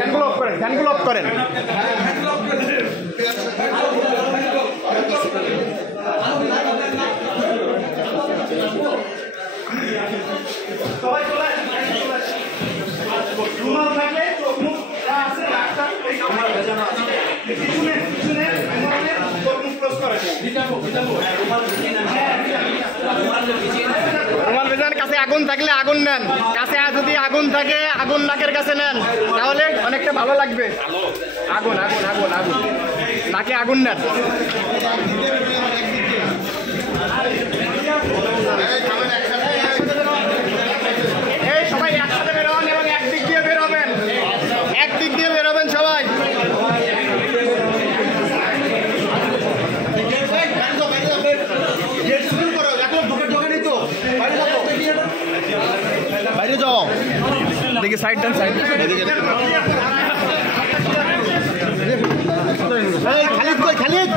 ফ্যানগুলো of করেন। রুমাল vegan কাছে আগুন থাকলে আগুন নেন, কাছে যদি আগুন থাকে আগুন নাকের কাছে নেন, তাহলে অনেকটা ভালো লাগবে। আগুন আগুন আগুন আগুন নাকে আগুন নেন। এই সবাই একসাথে বেরোবেন এবং একদিক দিয়ে বেরোবেন, একদিক দিয়ে বেরোবেন সবাই। বাইরে যাও, দেখি সাইড দেন, সাইড খালিদ কই, খালিদ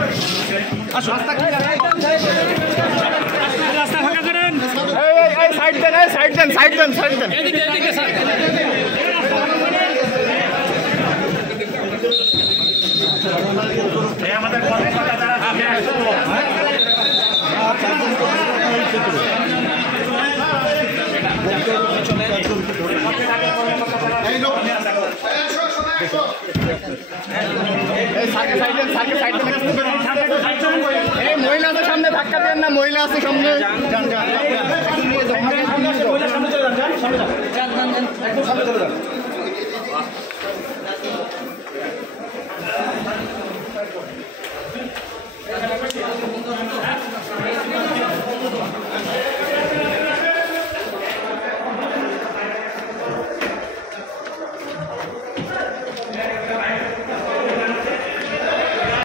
রাস্তা ফাঁকা করেন। এই সাইড দেন, এই সাইড দেন, সাইড দেন, সাইড দেন। আমাদের কর্মকর্তা যারা মহিলা আছে সামনে, ধাক্কা দেন না, মহিলা আছে সামনে।